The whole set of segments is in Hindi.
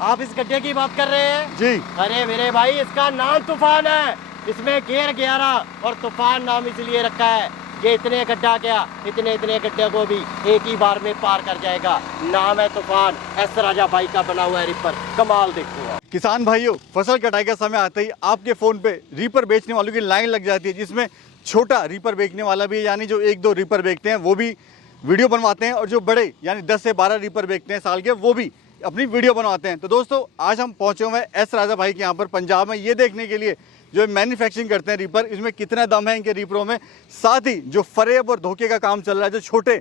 आप इस गड्ढे की बात कर रहे हैं? जी। अरे मेरे भाई, इसका नाम तूफान है। इसमें गियर 11 और तूफान नाम इसलिए रखा है, ये इतने गड्ढा क्या, इतने गड्ढे को भी एक ही बार में पार कर जाएगा। नाम है तूफान। एस राजा भाई का बना हुआ है रीपर, कमाल देखो आप। किसान भाइयों, फसल कटाई का समय आते ही आपके फ़ोन पे रीपर बेचने वालों की लाइन लग जाती है, जिसमें छोटा रीपर बेचने वाला भी, यानी जो 1-2 रीपर बेचते हैं वो भी वीडियो बनवाते हैं, और जो बड़े यानी 10 से 12 रीपर बेचते हैं साल के, वो भी अपनी वीडियो बनवाते हैं। तो दोस्तों, आज हम पहुंचे हुए हैं एस राजा भाई के यहाँ पर पंजाब में, ये देखने के लिए जो मैन्युफैक्चरिंग करते हैं रीपर, इसमें कितना दम है इनके रीपरों में, साथ ही जो फरेब और धोखे का काम चल रहा है, जो छोटे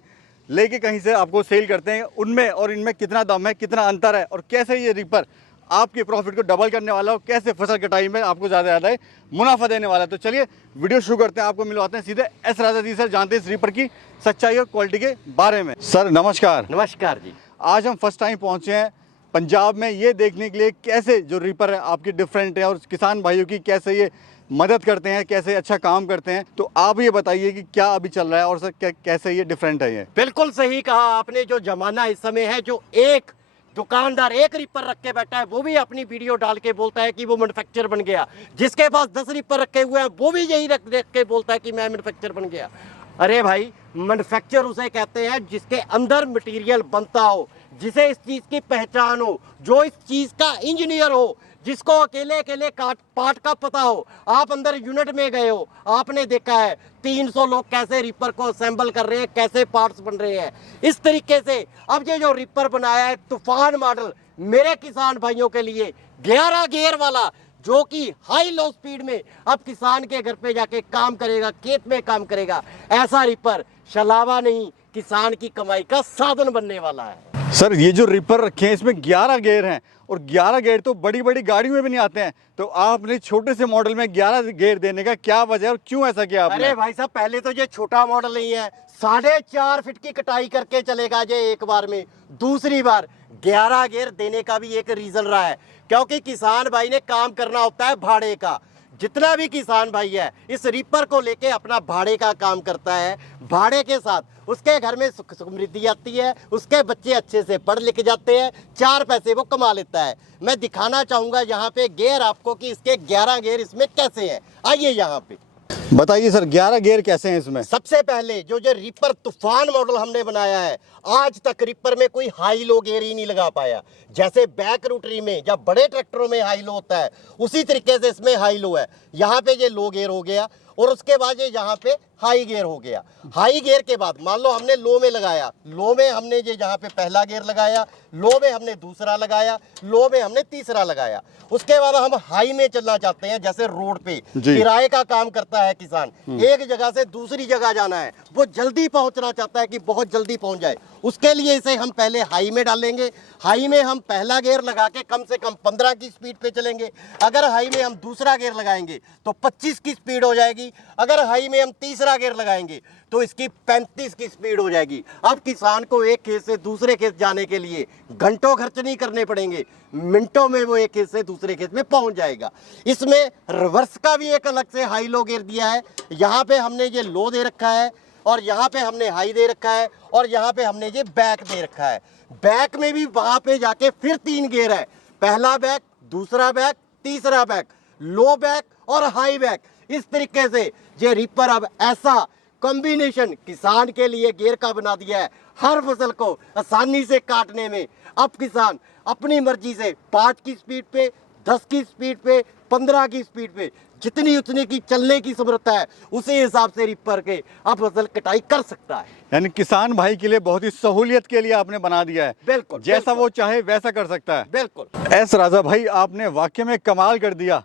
लेके कहीं से आपको सेल करते हैं, उनमें और इनमें कितना दम है, कितना अंतर है, और कैसे ये रीपर आपके प्रॉफिट को डबल करने वाला हो, कैसे फसल कटाई में आपको ज़्यादा मुनाफा देने वाला है। तो चलिए वीडियो शुरू करते हैं, आपको मिलवाते हैं सीधे एस राजा जी सर, जानते हैं इस रीपर की सच्चाई और क्वालिटी के बारे में। सर नमस्कार। नमस्कार जी। आज हम फर्स्ट टाइम पहुँचे हैं पंजाब में, ये देखने के लिए कैसे जो रीपर है आपकी डिफरेंट है, और किसान भाइयों की कैसे ये मदद करते हैं, कैसे अच्छा काम करते हैं। तो आप ये बताइए कि क्या अभी चल रहा है, और सर कैसे ये डिफरेंट है। ये बिल्कुल सही कहा आपने। जो जमाना इस समय है, जो एक दुकानदार एक रिपर रख के बैठा है, वो भी अपनी वीडियो डाल के बोलता है कि वो मैन्युफैक्चरर बन गया। जिसके पास 10 रिपर रखे हुए हैं, वो भी यही रख देख के बोलता है कि मैं मैन्युफैक्चरर बन गया। अरे भाई, मैन्युफैक्चरर उसे कहते हैं जिसके अंदर मटेरियल बनता हो, जिसे इस चीज की पहचान हो, जो इस चीज का इंजीनियर हो, जिसको अकेले पार्ट का पता हो। आप अंदर यूनिट में गए हो, आपने देखा है 300 लोग कैसे रिपर को असेंबल कर रहे हैं, कैसे पार्ट्स बन रहे हैं। इस तरीके से अब ये जो रिपर बनाया है तूफान मॉडल, मेरे किसान भाइयों के लिए 11 गियर वाला, जो कि हाई लो स्पीड में अब किसान के घर पे जाके काम करेगा, खेत में काम करेगा। ऐसा रिपर छलावा नहीं, किसान की कमाई का साधन बनने वाला है। सर ये जो रिपर रखे हैं, इसमें 11 गियर हैं, और 11 गियर तो बड़ी बड़ी गाड़ियों में भी नहीं आते हैं। तो आपने छोटे से मॉडल में 11 गियर देने का क्या वजह है, और क्यों ऐसा किया आपने? अरे भाई साहब, पहले तो ये छोटा मॉडल नहीं है, 4.5 फीट की कटाई करके चलेगा ये एक बार में। दूसरी बार 11 गियर देने का भी एक रीजन रहा है, क्योंकि किसान भाई ने काम करना होता है भाड़े का। जितना भी किसान भाई है, इस रीपर को लेके अपना भाड़े का काम करता है। भाड़े के साथ उसके घर में सुख समृद्धि आती है, उसके बच्चे अच्छे से पढ़ लिख जाते हैं, 4 पैसे वो कमा लेता है। मैं दिखाना चाहूँगा यहाँ पे गियर आपको कि इसके 11 गियर इसमें कैसे हैं। आइए यहाँ पे बताइए सर, 11 गियर कैसे हैं इसमें? सबसे पहले जो रिपर तूफान मॉडल हमने बनाया है, आज तक रिपर में कोई हाई लो गियर ही नहीं लगा पाया। जैसे बैक रोटरी में या बड़े ट्रैक्टरों में हाई लो होता है, उसी तरीके से इसमें हाई लो है। यहाँ पे ये लो गियर हो गया, और उसके बाद ये यहाँ पे हाई गियर हो गया। हाई गियर के बाद मान लो हमने लो में लगाया, लो में हमने ये यहाँ पे पहला गियर लगाया, लो में हमने दूसरा लगाया, लो में हमने तीसरा लगाया। उसके बाद हम हाई में चलना चाहते हैं, जैसे रोड पे किराए का काम करता है किसान, एक जगह से दूसरी जगह जाना है, वो जल्दी पहुंचना चाहता है कि बहुत जल्दी पहुंच जाए। उसके लिए इसे हम पहले हाई में डालेंगे। हाई में हम पहला गियर लगा के कम से कम 15 की स्पीड पे चलेंगे। अगर हाई में हम दूसरा गियर लगाएंगे तो 25 की स्पीड हो जाएगी। अगर हाई में हम तीसरा गियर लगाएंगे तो इसकी 35 की स्पीड हो जाएगी। अब किसान को एक खेत से दूसरे खेत जाने के लिए घंटों खर्च नहीं करने पड़ेंगे, मिनटों में वो एक खेत से दूसरे खेत में पहुंच जाएगा। इसमें रिवर्स का भी एक अलग से हाई लो गियर दिया है। यहाँ पे हमने ये लो दे रखा है, और यहाँ पे हमने हाई दे रखा है, और यहाँ पे हमने ये बैक दे रखा है। बैक में भी वहां पे जाके फिर 3 गियर है, पहला बैक, दूसरा बैक, तीसरा बैक, लो बैक और हाई बैक। इस तरीके से ये रीपर अब ऐसा कॉम्बिनेशन किसान के लिए गियर का बना दिया है, हर फसल को आसानी से काटने में। अब किसान अपनी मर्जी से 5 की स्पीड पे, 10 की स्पीड पे, 15 की स्पीड पे, जितनी उतनी की चलने की समर्थ है, उसी हिसाब से रिपर के अब फसल कटाई कर सकता है। यानी किसान भाई के लिए बहुत ही सहूलियत के लिए आपने बना दिया है। बिल्कुल, जैसा बिल्कुल। वो चाहे वैसा कर सकता है। बिल्कुल। एस राजा भाई, आपने वाकई में कमाल कर दिया।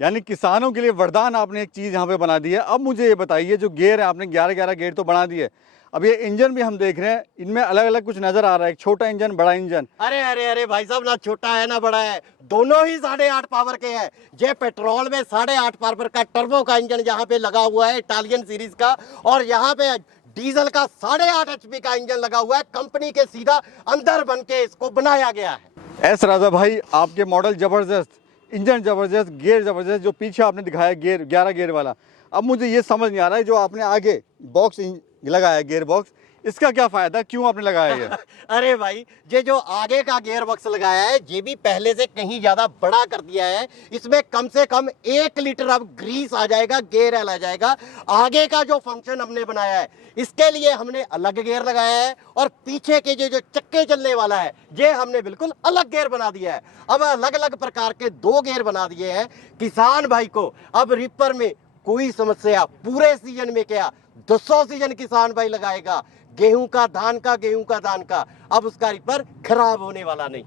यानी किसानों के लिए वरदान आपने एक चीज़ यहाँ पे बना दी है। अब मुझे ये बताइए, जो गियर है आपने 11 गियर तो बना दिए, अब ये इंजन भी हम देख रहे हैं, इनमें अलग अलग कुछ नजर आ रहा है, एक छोटा इंजन, बड़ा इंजन। अरे अरे अरे भाई साहब, ना छोटा है ना बड़ा है, दोनों ही 8.5 पावर के हैं। ये पेट्रोल में 8.5 पावर का टर्बो का इंजन यहाँ पे लगा हुआ है, इटालियन सीरीज का, और यहाँ पे डीजल का 8.5 HP का इंजन लगा हुआ है। कंपनी के सीधा अंदर बन के इसको बनाया गया है। एस राजा भाई, आपके मॉडल जबरदस्त, इंजन जबरदस्त, गियर जबरदस्त। जो पीछे आपने दिखाया गियर 11 गियर वाला, अब मुझे ये समझ नहीं आ रहा है, जो आपने आगे बॉक्स लगाया गियर बॉक्स, इसका क्या फायदा, क्यों आपने लगाया ये? अरे भाई, ये जो आगे का गियर बॉक्स लगाया है ये भी पहले से कहीं ज्यादा बड़ा कर दिया है। इसमें कम से कम 1 लीटर अब ग्रीस आ जाएगा, गियर ऑयल आ जाएगा। आगे का जो फंक्शन हमने बनाया है इसके लिए हमने अलग गियर लगाया है, और पीछे के जो चक्के चलने वाला है ये हमने बिल्कुल अलग गियर बना दिया है। अब अलग अलग प्रकार के 2 गियर बना दिए हैं। किसान भाई को अब रिपर में कोई समस्या, पूरे सीजन में क्या 200 सीजन किसान भाई लगाएगा, गेहूं का धान का, गेहूं का धान का, अब उसका रिपर खराब होने वाला नहीं।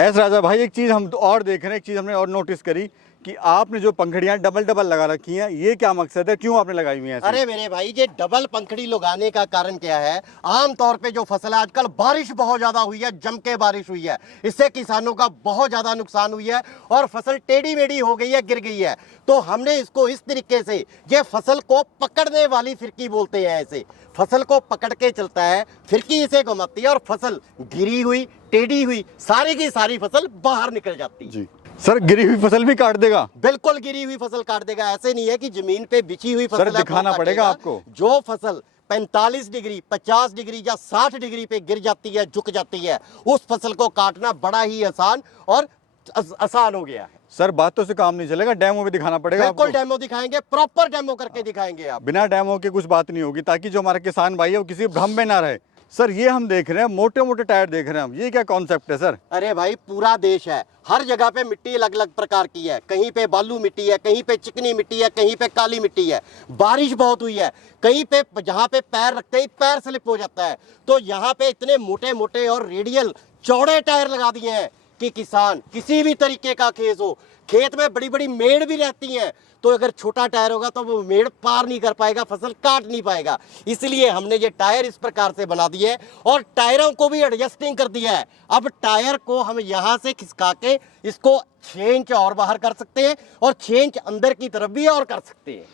एस राजा भाई, एक चीज़ हम और देख रहे हैं, एक चीज़ हमने और नोटिस करी कि आपने जो पंखड़ियां डबल डबल लगा रखी हैं, ये क्या मकसद है, क्यों आपने लगाई हुई हैं ऐसी? अरे मेरे भाई, ये डबल पंखड़ी लगाने का कारण क्या है, आमतौर पे जो फसल है, आजकल बारिश बहुत ज्यादा हुई है, जम के बारिश हुई है, इससे किसानों का बहुत ज्यादा नुकसान हुई है और फसल टेढ़ी मेढ़ी हो गई है, गिर गई है। तो हमने इसको इस तरीके से, ये फसल को पकड़ने वाली फिरकी बोलते हैं, ऐसे फसल को पकड़ के चलता है, फिरकी इसे घुमाती है और फसल गिरी हुई, टेढ़ी हुई, सारी की सारी फसल बाहर निकल जाती है। जी सर, गिरी हुई फसल भी काट देगा? बिल्कुल गिरी हुई फसल काट देगा। ऐसे नहीं है कि जमीन पे बिछी हुई फसल सर दिखाना पड़ेगा आपको। जो फसल 45 डिग्री, 50 डिग्री या 60 डिग्री पे गिर जाती है, झुक जाती है, उस फसल को काटना बड़ा ही आसान और आसान हो गया है। सर बातों से काम नहीं चलेगा, डेमो भी दिखाना पड़ेगा। बिल्कुल आपको डेमो दिखाएंगे, प्रॉपर डेमो करके दिखाएंगे आप। बिना डेमो के कुछ बात नहीं होगी, ताकि जो हमारा किसान भाई है वो किसी भ्रम में ना रहे। सर ये हम देख रहे हैं मोटे मोटे टायर देख रहे हैं हम, ये क्या कॉन्सेप्ट है सर? अरे भाई, पूरा देश है, हर जगह पे मिट्टी अलग अलग प्रकार की है, कहीं पे बालू मिट्टी है, कहीं पे चिकनी मिट्टी है, कहीं पे काली मिट्टी है। बारिश बहुत हुई है, कहीं पे जहाँ पे पैर रखते ही पैर स्लिप हो जाता है, तो यहाँ पे इतने मोटे मोटे और रेडियल चौड़े टायर लगा दिए हैं कि किसान किसी भी तरीके का केस हो, खेत में बड़ी बड़ी मेड़ भी रहती हैं, तो अगर छोटा टायर होगा तो वो मेड़ पार नहीं कर पाएगा, फसल काट नहीं पाएगा। इसलिए हमने ये टायर इस प्रकार से बना दिए है और टायरों को भी एडजस्टिंग कर दिया है। अब टायर को हम यहाँ से खिसका के इसको 6 इंच और बाहर कर सकते हैं और 6 इंच अंदर की तरफ भी और कर सकते हैं।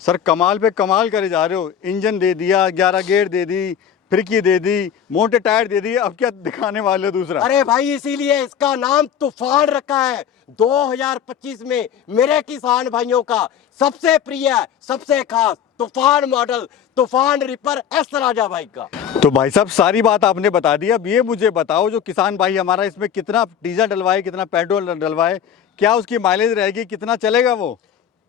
सर कमाल पे कमाल करे जा रहे हो, इंजन दे दिया, 11 गेयर दे दी, फिरकी दे दी, मोटे टायर दे दिए, अब क्या दिखाने वाले हो दूसरा? अरे भाई, इसीलिए इसका नाम तूफान रखा है। 2025 में मेरे किसान भाइयों का सबसे प्रिय, सबसे खास तूफान मॉडल, तूफान रिपर एस राजा भाई का। तो भाई साहब सारी बात आपने बता दी, अब ये मुझे बताओ जो किसान भाई हमारा इसमें कितना डीजल डलवाए, कितना पेट्रोल डलवाए, क्या उसकी माइलेज रहेगी, कितना चलेगा वो?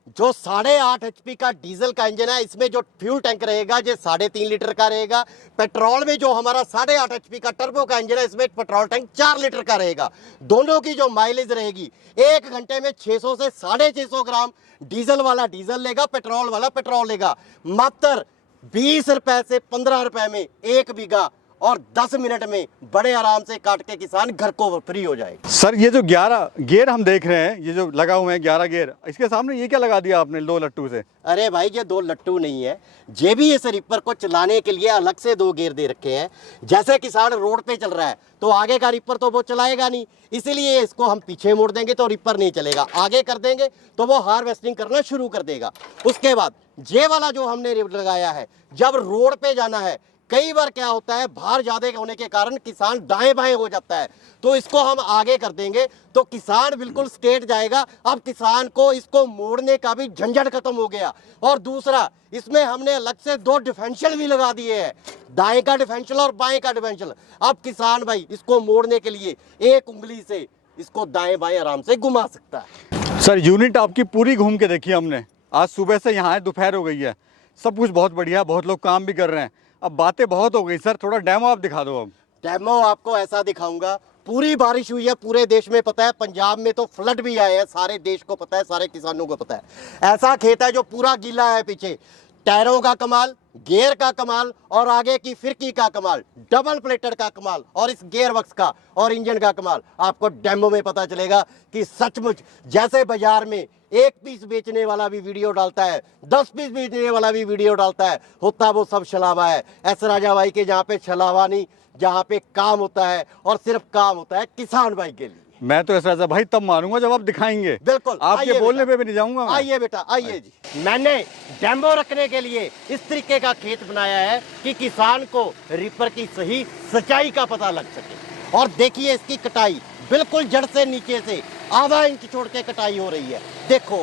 जो 8.5 HP का डीजल का इंजन है, इसमें जो फ्यूल टैंक रहेगा ये 3.5 लीटर का रहेगा। पेट्रोल में जो हमारा 8.5 HP का टर्बो का इंजन है, इसमें पेट्रोल टैंक 4 लीटर का रहेगा। दोनों की जो माइलेज रहेगी, 1 घंटे में 600 से 650 ग्राम डीजल वाला डीजल लेगा, पेट्रोल वाला पेट्रोल लेगा। मात्र 20 रुपए से 15 रुपए में 1 बीघा और 10 मिनट में बड़े आराम से काट के किसान घर को फ्री हो जाएगा। सर ये जो 11 गियर हम देख रहे हैं, ये जो लगा हुए हैं 11 गियर, इसके सामने ये क्या लगा दिया आपने 2 लट्टू से? अरे भाई, ये 2 लट्टू नहीं है, ये भी इस रिपर को चलाने के लिए अलग से 2 गियर दे रखे हैं। जैसे किसान रोड पे चल रहा है तो आगे का रिपर तो वो चलाएगा नहीं, इसीलिए इसको हम पीछे मोड़ देंगे तो रिपर नहीं चलेगा, आगे कर देंगे तो वो हार्वेस्टिंग करना शुरू कर देगा। उसके बाद ये वाला जो हमने लगाया है, जब रोड पे जाना है, कई बार क्या होता है, भार ज्यादा होने के कारण किसान दाएं बाएं हो जाता है, तो इसको हम आगे कर देंगे तो किसान बिल्कुल स्ट्रेट जाएगा। अब किसान को इसको मोड़ने का भी झंझट खत्म हो गया। और दूसरा, इसमें हमने अलग से 2 डिफरेंशियल भी लगा दिए हैं, दाएं का डिफरेंशियल और बाएं का डिफरेंशियल। अब किसान भाई इसको मोड़ने के लिए एक उंगली से इसको दाएं बाएं आराम से घुमा सकता है। सर यूनिट आपकी पूरी घूम के देखी हमने, आज सुबह से यहाँ है, दोपहर हो गई है, सब कुछ बहुत बढ़िया, बहुत लोग काम भी कर रहे हैं। अब बातें बहुत हो गई सर, थोड़ा डेमो आप दिखा दो। अब डेमो आपको ऐसा दिखाऊंगा, पूरी बारिश हुई है, पूरे देश में पता है, पंजाब में तो फ्लड भी आए हैं, सारे देश को पता है, सारे किसानों को पता है। ऐसा खेत है जो पूरा गीला है, पीछे टायरों का कमाल, गियर का कमाल और आगे की फिरकी का कमाल, डबल प्लेटेड का कमाल और इस गियर बक्स का और इंजन का कमाल आपको डेमो में पता चलेगा कि सचमुच जैसे बाजार में 1 पीस बेचने वाला भी वीडियो डालता है, 10 पीस बेचने वाला भी वीडियो डालता है, होता वो सब छलावा है। एस राजा भाई के जहाँ पे छलावा नहीं, जहाँ पे काम होता है और सिर्फ काम होता है किसान भाई के लिए। मैं तो एस राजा भाई तब मानूंगा जब आप दिखाएंगे, बिल्कुल, आपके बोलने पे भी नहीं जाऊंगा। आइए बेटा, आइए जी। मैंने डेमो रखने के लिए इस तरीके का खेत बनाया है कि किसान को रिपर की सही सच्चाई का पता लग सके। और देखिए इसकी कटाई बिल्कुल जड़ से नीचे से आधा इंच छोड़ के कटाई हो रही है, देखो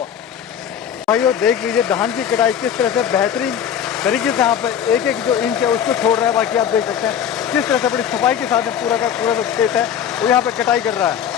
भाइयों देख लीजिए धान की कटाई किस तरह से बेहतरीन तरीके से यहाँ पे एक एक जो इंच है उसको छोड़ रहा है। बाकी आप देख सकते हैं किस तरह से बड़ी सफाई के साथ पूरा का पूरा जो खेत है वो यहाँ पे कटाई कर रहा है।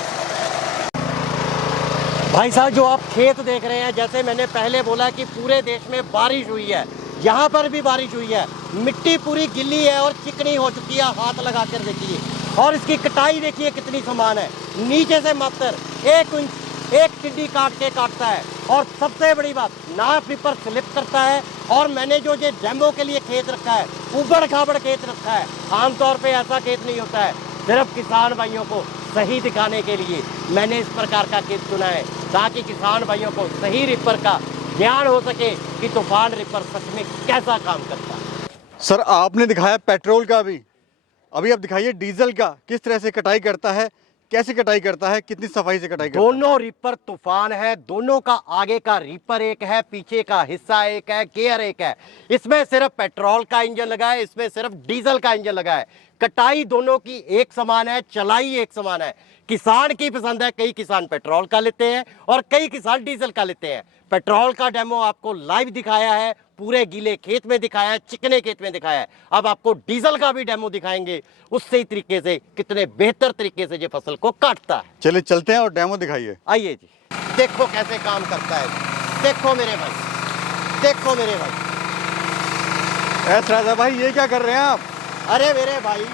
भाई साहब जो आप खेत देख रहे हैं, जैसे मैंने पहले बोला कि पूरे देश में बारिश हुई है, यहाँ पर भी बारिश हुई है। मिट्टी पूरी गिल्ली है और चिकनी हो चुकी है, हाथ लगा कर देखिए। और इसकी कटाई देखिए कितनी समान है, नीचे से मात्र 1 इंच एक टिड्डी काट के काटता है। और सबसे बड़ी बात, ना रिपर स्लिप करता है। और मैंने जो ये डेमो के लिए खेत रखा है, उबड़ खाबड़ खेत रखा है। आमतौर पे ऐसा खेत नहीं होता है। सिर्फ किसान भाइयों को सही दिखाने के लिए मैंने इस प्रकार का खेत चुना है, ताकि किसान भाइयों को सही रिपर का ज्ञान हो सके कि तूफान रिपर सच में कैसा काम करता है। सर आपने दिखाया पेट्रोल का, अभी आप दिखाइए डीजल का, किस तरह से कटाई करता है, कैसे कटाई करता है, कितनी सफाई से कटाई करता है। दोनों रिपर तूफान है, दोनों का आगे का रिपर एक है, पीछे का हिस्सा एक है, गियर एक है। इसमें सिर्फ पेट्रोल का इंजन लगा है, इसमें सिर्फ डीजल का इंजन लगा है। कटाई दोनों की एक समान है, चलाई एक समान है। किसान की पसंद है, कई किसान पेट्रोल का लेते हैं और कई किसान डीजल का लेते हैं। पेट्रोल का डेमो आपको लाइव दिखाया है, पूरे गीले खेत में दिखाया है, चिकने खेत में दिखाया है। अब आपको डीजल का भी डेमो दिखाएंगे, उससे ही तरीके से कितने बेहतर तरीके से ये फसल को काटता है। चलिए चलते हैं और डेमो दिखाइए। आइए जी, देखो कैसे काम करता है। देखो मेरे भाई, देखो मेरे भाई। एस राजा भाई ये क्या कर रहे हैं आप? अरे मेरे भाई,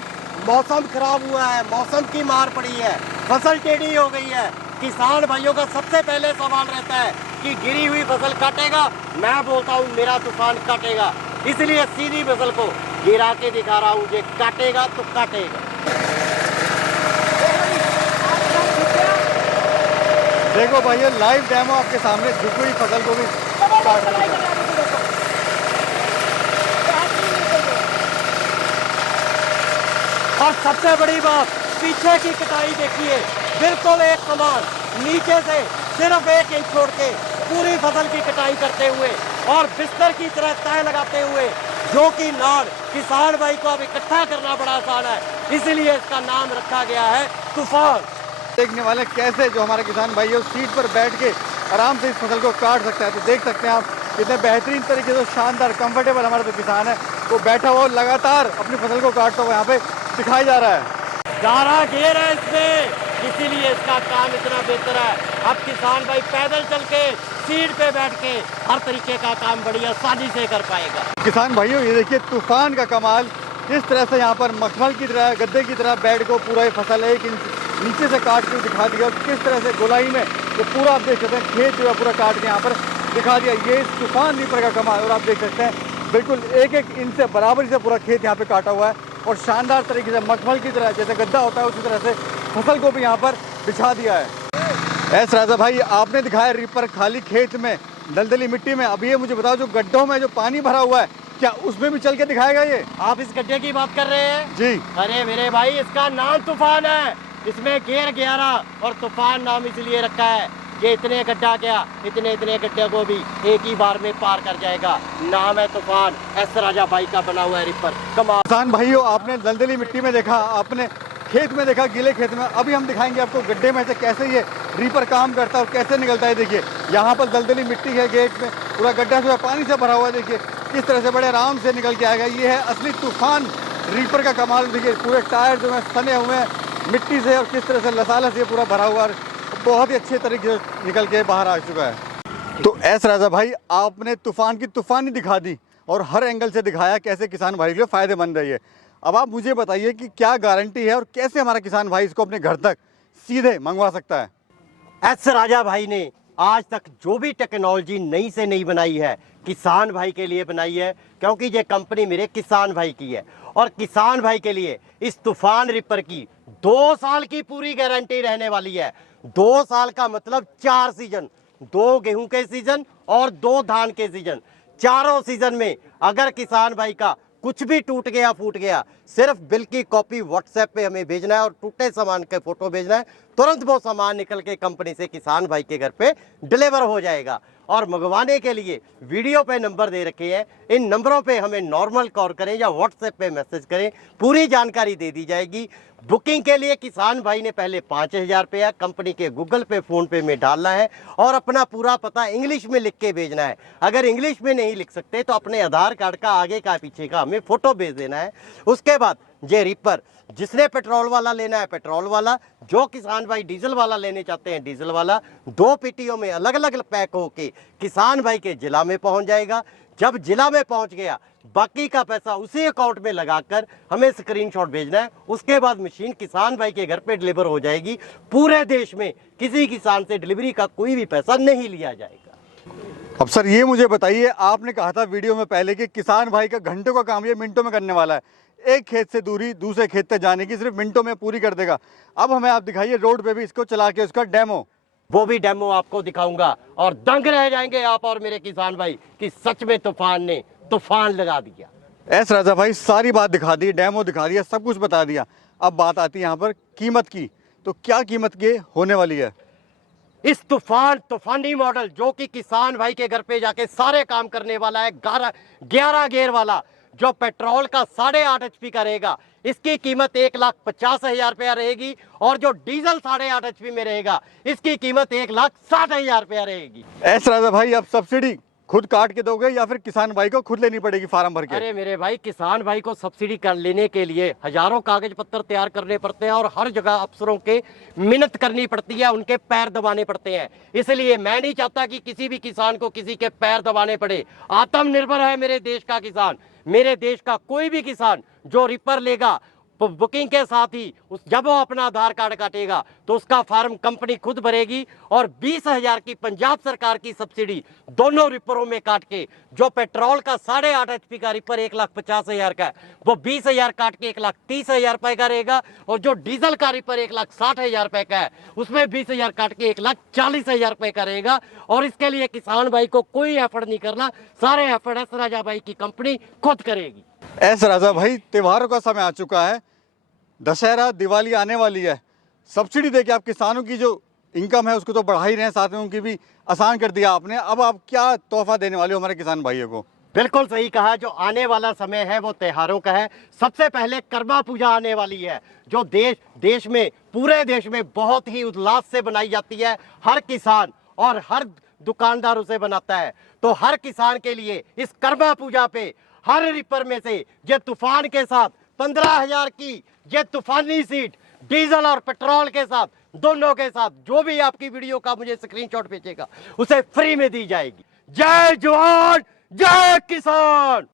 मौसम खराब हुआ है, मौसम की मार पड़ी है, फसल टेढ़ी हो गई है। किसान भाइयों का सबसे पहले सवाल रहता है कि गिरी हुई फसल काटेगा। मैं बोलता हूँ मेरा तूफान काटेगा, इसलिए सीधी फसल को गिरा के दिखा रहा हूँ, ये काटेगा तो काटेगा। देखो भाई ये लाइव डेमो आपके सामने, झुकी हुई फसल को भी काट रहा है। और सबसे बड़ी बात, पीछे की कटाई देखिए, बिल्कुल एक समान, नीचे से सिर्फ 1 इंच छोड़ के पूरी फसल की कटाई करते हुए और बिस्तर की तरह तय लगाते हुए, जो कि नाड़ किसान भाई को अब इकट्ठा करना बड़ा आसान है, इसलिए इसका नाम रखा गया है तूफान। देखने वाले कैसे जो हमारे किसान भाई है उस सीट पर बैठ के आराम से इस फसल को काट सकता है। तो देख सकते हैं आप कितने बेहतरीन तरीके से, शानदार कंफर्टेबल हमारा जो किसान है वो बैठा हुआ लगातार अपनी फसल को काटता हुआ यहाँ पे दिखाई जा रहा है। गारा घेर है इसमें, इसीलिए इसका काम इतना बेहतर है। अब किसान भाई पैदल चल के सीट पे बैठ के हर तरीके का काम बड़ी आसानी से कर पाएगा। किसान भाइयों ये देखिए तूफान का कमाल, किस तरह से यहाँ पर मखमल की तरह, गद्दे की तरह बेड को पूरा ये फसल 1 इंच नीचे से काट के दिखा दिया। और किस तरह से गोलाई में तो पूरा आप देख सकते हैं खेत जो है पूरा काट के यहाँ पर दिखा दिया। ये इस तूफान रीपर का कमाल। और आप देख सकते हैं बिल्कुल 1-1 इंच से बराबरी से पूरा खेत यहाँ पे काटा हुआ है और शानदार तरीके से मखमल की तरह जैसे गद्दा होता है उसी तरह से फसल को भी यहाँ पर बिछा दिया है। एस राजा भाई आपने दिखाया रीपर खाली खेत में, दलदली मिट्टी में। अब ये मुझे बताओ जो गड्ढों में जो पानी भरा हुआ है, क्या उसमें भी चल के दिखाएगा ये? आप इस गड्ढे की बात कर रहे हैं जी। अरे मेरे भाई, इसका नाम तूफान है, इसमें गियर 11 और तूफान नाम इसलिए रखा है। ये इतने गड्ढा क्या, इतने गड्ढे को भी एक ही बार में पार कर जाएगा। नाम है तूफान, एस राजा भाई का बना हुआ है रिपर। कमाल। किसान भाइयों आपने दलदली मिट्टी में देखा, आपने खेत में देखा, गीले खेत में। अभी हम दिखाएंगे आपको गड्ढे में से कैसे ये रीपर काम करता है और कैसे निकलता है। देखिए यहाँ पर दलदली मिट्टी है, गेट में पूरा गड्ढा जो है पानी से भरा हुआ है। देखिए किस तरह से बड़े आराम से निकल के आएगा। ये है असली तूफान रीपर का कमाल। देखिए पूरे टायर जो है सने हुए हैं मिट्टी से और किस तरह से लसालस ये पूरा भरा हुआ है, बहुत ही अच्छे तरीके से निकल के बाहर आ चुका है। तो एस राजा भाई आपने तूफान की तूफानी दिखा दी और हर एंगल से दिखाया कैसे किसान भाई के लिए फ़ायदेमंद है ये। अब आप मुझे बताइए कि क्या गारंटी है और कैसे हमारा किसान भाई इसको अपने घर तक सीधे मंगवा सकता है? एस राजा भाई ने आज तक जो भी टेक्नोलॉजी नई से नई बनाई है, किसान भाई के लिए बनाई है, क्योंकि ये कंपनी मेरे किसान भाई की है। और किसान भाई के लिए इस तूफान रिपर की 2 साल की पूरी गारंटी रहने वाली है। 2 साल का मतलब 4 सीजन, 2 गेहूं के सीजन और 2 धान के सीजन। चारों सीजन में अगर किसान भाई का कुछ भी टूट गया, फूट गया, सिर्फ बिल की कॉपी व्हाट्सएप पे हमें भेजना है और टूटे सामान के फोटो भेजना है, तुरंत वो सामान निकल के कंपनी से किसान भाई के घर पे डिलीवर हो जाएगा। और मंगवाने के लिए वीडियो पे नंबर दे रखे हैं, इन नंबरों पे हमें नॉर्मल कॉल करें या व्हाट्सएप पे मैसेज करें, पूरी जानकारी दे दी जाएगी। बुकिंग के लिए किसान भाई ने पहले 5,000 रुपया कंपनी के गूगल पे फ़ोन पे में डालना है और अपना पूरा पता इंग्लिश में लिख के भेजना है। अगर इंग्लिश में नहीं लिख सकते तो अपने आधार कार्ड का आगे का पीछे का हमें फ़ोटो भेज देना है। उसके बाद ये रिपर जिसने पेट्रोल वाला लेना है पेट्रोल वाला, जो किसान भाई डीजल वाला लेने चाहते हैं डीजल वाला, 2 पेटियों में अलग अलग पैक होके किसान भाई के जिला में पहुंच जाएगा। जब जिला में पहुंच गया बाकी का पैसा उसी अकाउंट में लगाकर हमें स्क्रीनशॉट भेजना है। उसके बाद मशीन किसान भाई के घर पे डिलीवर हो जाएगी। पूरे देश में किसी किसान से डिलीवरी का कोई भी पैसा नहीं लिया जाएगा। अब सर ये मुझे बताइए, आपने कहा था वीडियो में पहले कि किसान भाई का घंटों का काम ये मिनटों में करने वाला है, एक खेत से दूरी दूसरे खेत तक जाने की सिर्फ मिनटों में पूरी कर देगा। अब हमें आप दिखाइए रोड पे भी इसको चला के उसका डेमो। वो भी डेमो आपको दिखाऊंगा और दंग रह जाएंगे आप और मेरे किसान भाई कि सच में तूफान ने तूफान लगा दिया। एस राजा भाई सारी बात दिखा दी, डेमो दिखा दिया, सब कुछ बता दिया। अब बात आती है यहाँ पर कीमत की, तो क्या कीमत के होने वाली है? इस तूफानी मॉडल जो कि किसान भाई के घर पे जाके सारे काम करने वाला है, 11 गियर वाला, जो पेट्रोल का 8.5 HP का रहेगा, इसकी कीमत 1,50,000 रुपया रहेगी। और जो डीजल 8.5 HP में रहेगा इसकी कीमत 1,60,000 रुपया रहेगी। एस राजा भाई अब सब्सिडी खुद काट के दोगे या फिर किसान भाई को खुद लेनी पड़ेगी फार्म भर के? अरे मेरे भाई, किसान भाई को सब्सिडी कर लेने के लिए हजारों कागज पत्र तैयार करने पड़ते हैं और हर जगह अफसरों के मिन्नत करनी पड़ती है, उनके पैर दबाने पड़ते हैं। इसलिए मैं नहीं चाहता कि किसी भी किसान को किसी के पैर दबाने पड़े। आत्मनिर्भर है मेरे देश का किसान। मेरे देश का कोई भी किसान जो रिपर लेगा बुकिंग के साथ ही जब वो अपना आधार कार्ड काटेगा तो उसका फार्म कंपनी खुद भरेगी और 20,000 की पंजाब सरकार की सब्सिडी दोनों रिपरों में काट के, जो पेट्रोल का 8.5 HP का रिपर 1,50,000 का है वो 20,000 काट के 1,30,000 रुपए का रहेगा। और जो डीजल का रिपर 1,60,000 रुपए का है उसमें 20,000 काट के 1,40,000 रुपए का रहेगा। और इसके लिए किसान भाई को कोई एफर्ट नहीं करना, सारे एफर्ट एस राजा भाई की कंपनी खुद करेगी। एस राजा भाई त्योहारों का समय आ चुका है, दशहरा दिवाली आने वाली है, सब्सिडी देके आप किसानों की जो इनकम है उसको तो बढ़ा ही रहे हैं, साथ में उनकी भी आसान कर दिया आपने। अब आप क्या तोहफा देने वाले हो हमारे किसान भाइयों को? बिल्कुल सही कहा, जो आने वाला समय है वो त्योहारों का है। सबसे पहले कर्मा पूजा आने वाली है, जो देश में पूरे देश में बहुत ही उल्लास से बनाई जाती है। हर किसान और हर दुकानदार उसे बनाता है। तो हर किसान के लिए इस कर्मा पूजा पे हर रिपर में से ये तूफान के साथ 15,000 की ये तूफानी सीट डीजल और पेट्रोल के साथ दोनों के साथ जो भी आपकी वीडियो का मुझे स्क्रीनशॉट भेजेगा उसे फ्री में दी जाएगी। जय जवान जय किसान।